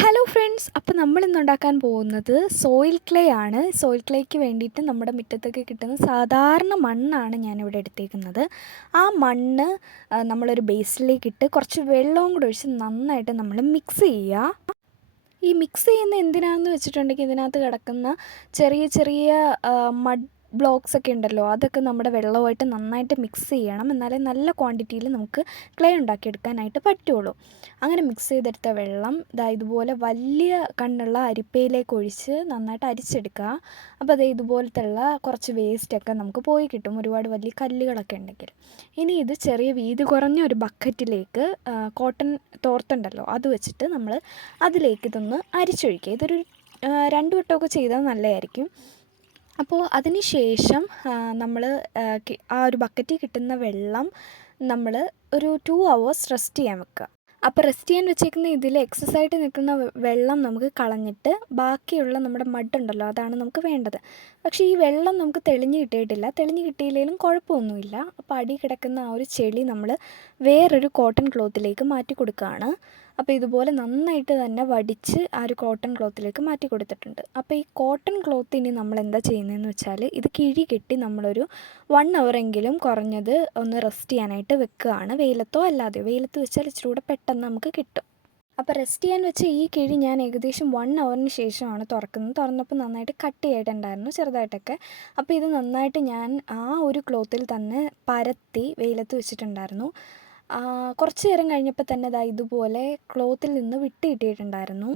Hello friends, അപ്പോൾ നമ്മളിന്ന് ഉണ്ടാക്കാൻ പോകുന്നത് സോയിൽ ക്ലേ ആണ്. സോയിൽ ക്ലേക്ക് വേണ്ടിയിട്ട് നമ്മുടെ മുറ്റത്തൊക്കെ കിട്ടുന്ന സാധാരണ മണ്ണാണ് ഞാനിവിടെ എടുത്തേക്കുന്നത്. ആ മണ്ണ് നമ്മളൊരു ബേസിലേക്ക് ഇട്ട് കുറച്ച് വെള്ളവും കൂടെ ഒഴിച്ച് നന്നായിട്ട് നമ്മൾ മിക്സ് ചെയ്യുക. ഈ മിക്സ് ചെയ്യുന്ന എന്തിനാണെന്ന് വെച്ചിട്ടുണ്ടെങ്കിൽ ഇതിനകത്ത് കിടക്കുന്ന ചെറിയ ചെറിയ മഡ് ബ്ലോക്സ് ഒക്കെ ഉണ്ടല്ലോ, അതൊക്കെ നമ്മുടെ വെള്ളവുമായിട്ട് നന്നായിട്ട് മിക്സ് ചെയ്യണം. എന്നാലേ നല്ല ക്വാണ്ടിറ്റിയിൽ നമുക്ക് ക്ലേ ഉണ്ടാക്കിയെടുക്കാനായിട്ട് പറ്റുള്ളൂ. അങ്ങനെ മിക്സ് ചെയ്തെടുത്ത വെള്ളം ഇതുപോലെ വലിയ കണ്ണുള്ള അരിപ്പയിലേക്ക് ഒഴിച്ച് നന്നായിട്ട് അരിച്ചെടുക്കുക. അപ്പോൾ ഇതുപോലത്തെ ഉള്ള കുറച്ച് വേസ്റ്റൊക്കെ നമുക്ക് പോയി കിട്ടും, ഒരുപാട് വലിയ കല്ലുകളൊക്കെ ഉണ്ടെങ്കിൽ. ഇനി ഇത് ചെറിയ വീതി കുറഞ്ഞ ഒരു ബക്കറ്റിലേക്ക് കോട്ടൺ തോർത്തുണ്ടല്ലോ അത് വെച്ചിട്ട് നമ്മൾ അതിലേക്ക് ഇതൊന്ന് അരിച്ചൊഴിക്കുക. ഇതൊരു 2 വട്ടമൊക്കെ ചെയ്താൽ നല്ലതായിരിക്കും. അപ്പോൾ അതിന് ശേഷം നമ്മൾ ആ ഒരു ബക്കറ്റിൽ കിട്ടുന്ന വെള്ളം നമ്മൾ ഒരു 2 hours റെസ്റ്റ് ചെയ്യാൻ വെക്കുക. അപ്പോൾ റെസ്റ്റ് ചെയ്യാൻ വെച്ചേക്കുന്ന ഇതിൽ എക്സസ് ആയിട്ട് നിൽക്കുന്ന വെള്ളം നമുക്ക് കളഞ്ഞിട്ട് ബാക്കിയുള്ള നമ്മുടെ മഡുണ്ടല്ലോ അതാണ് നമുക്ക് വേണ്ടത്. പക്ഷേ ഈ വെള്ളം നമുക്ക് തെളിഞ്ഞ് കിട്ടിയിട്ടില്ല. തെളിഞ്ഞ് കിട്ടിയില്ലെങ്കിലും കുഴപ്പമൊന്നുമില്ല. അപ്പോൾ അടി കിടക്കുന്ന ആ ഒരു ചെളി നമ്മൾ വേറൊരു കോട്ടൺ ക്ലോത്തിലേക്ക് മാറ്റി കൊടുക്കുകയാണ്. അപ്പോൾ ഇതുപോലെ നന്നായിട്ട് തന്നെ വടിച്ച് ആ ഒരു കോട്ടൺ ക്ലോത്തിലേക്ക് മാറ്റി കൊടുത്തിട്ടുണ്ട്. അപ്പോൾ ഈ കോട്ടൺ ക്ലോത്ത് ഇനി നമ്മൾ എന്താ ചെയ്യുന്നതെന്ന് വെച്ചാൽ ഇത് കിഴി കെട്ടി നമ്മളൊരു 1 hour എങ്കിലും കുറഞ്ഞത് ഒന്ന് റെസ്റ്റ് ചെയ്യാനായിട്ട് വെക്കുകയാണ്. വെയിലത്തോ അല്ലാതെയോ. വെയിലത്ത് വെച്ചാൽ ഇച്ചിരി കൂടെ പെട്ടെന്ന് നമുക്ക് കിട്ടും. അപ്പോൾ റെസ്റ്റ് ചെയ്യാൻ വെച്ച ഈ കിഴി ഞാൻ ഏകദേശം 1 hourന് ശേഷമാണ് തുറക്കുന്നത്. തുറന്നപ്പോൾ നന്നായിട്ട് കട്ടിയായിട്ടുണ്ടായിരുന്നു, ചെറുതായിട്ടൊക്കെ. അപ്പോൾ ഇത് നന്നായിട്ട് ഞാൻ ആ ഒരു ക്ലോത്തിൽ തന്നെ പരത്തി വെയിലത്ത് വെച്ചിട്ടുണ്ടായിരുന്നു. കുറച്ച് നേരം കഴിഞ്ഞപ്പോൾ തന്നെ ഇതുപോലെ ക്ലോത്തിൽ നിന്ന് വിട്ട് കിട്ടിയിട്ടുണ്ടായിരുന്നു.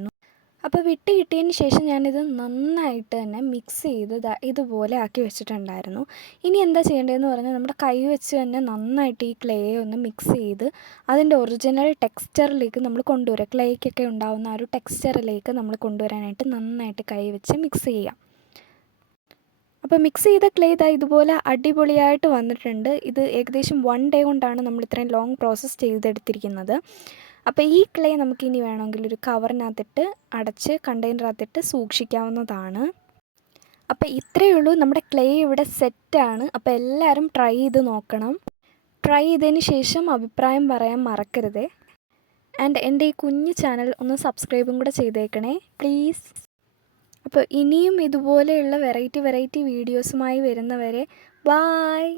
അപ്പോൾ വിട്ട് കിട്ടിയതിന് ശേഷം ഞാനിത് നന്നായിട്ട് തന്നെ മിക്സ് ചെയ്ത് ഇതുപോലെ ആക്കി വെച്ചിട്ടുണ്ടായിരുന്നു. ഇനി എന്താ ചെയ്യേണ്ടതെന്ന് പറഞ്ഞാൽ നമ്മുടെ കൈ വെച്ച് തന്നെ നന്നായിട്ട് ഈ ക്ലേ ഒന്ന് മിക്സ് ചെയ്ത് അതിൻ്റെ ഒറിജിനൽ ടെക്സ്ചറിലേക്ക് നമ്മൾ കൊണ്ടുവരിക. ക്ലേക്കൊക്കെ ഉണ്ടാകുന്ന ആ ഒരു ടെക്സ്ചറിലേക്ക് നമ്മൾ കൊണ്ടുവരാനായിട്ട് നന്നായിട്ട് കൈ വെച്ച് മിക്സ് ചെയ്യാം. അപ്പോൾ മിക്സ് ചെയ്ത ക്ലേ ഇതുപോലെ അടിപൊളിയായിട്ട് വന്നിട്ടുണ്ട്. ഇത് ഏകദേശം 1 day കൊണ്ടാണ് നമ്മൾ ഇത്രയും ലോങ് പ്രോസസ്സ് ചെയ്തെടുത്തിരിക്കുന്നത്. അപ്പോൾ ഈ ക്ലേ നമുക്കിനി വേണമെങ്കിൽ ഒരു കവറിനകത്തിട്ട് അടച്ച് കണ്ടെയ്നറിനകത്തിട്ട് സൂക്ഷിക്കാവുന്നതാണ്. അപ്പോൾ ഇത്രയേ ഉള്ളൂ, നമ്മുടെ ക്ലേ ഇവിടെ സെറ്റാണ്. അപ്പോൾ എല്ലാവരും ട്രൈ ചെയ്ത് നോക്കണം. ട്രൈ ചെയ്തതിന് ശേഷം അഭിപ്രായം പറയാൻ മറക്കരുതേ. ആൻഡ് എൻ്റെ ഈ കുഞ്ഞു ചാനൽ ഒന്ന് സബ്സ്ക്രൈബും കൂടെ ചെയ്തേക്കണേ പ്ലീസ്. അപ്പോൾ ഇനിയും ഇതുപോലെയുള്ള വെറൈറ്റി വീഡിയോസുമായി വരുന്നവരെ ബായ്.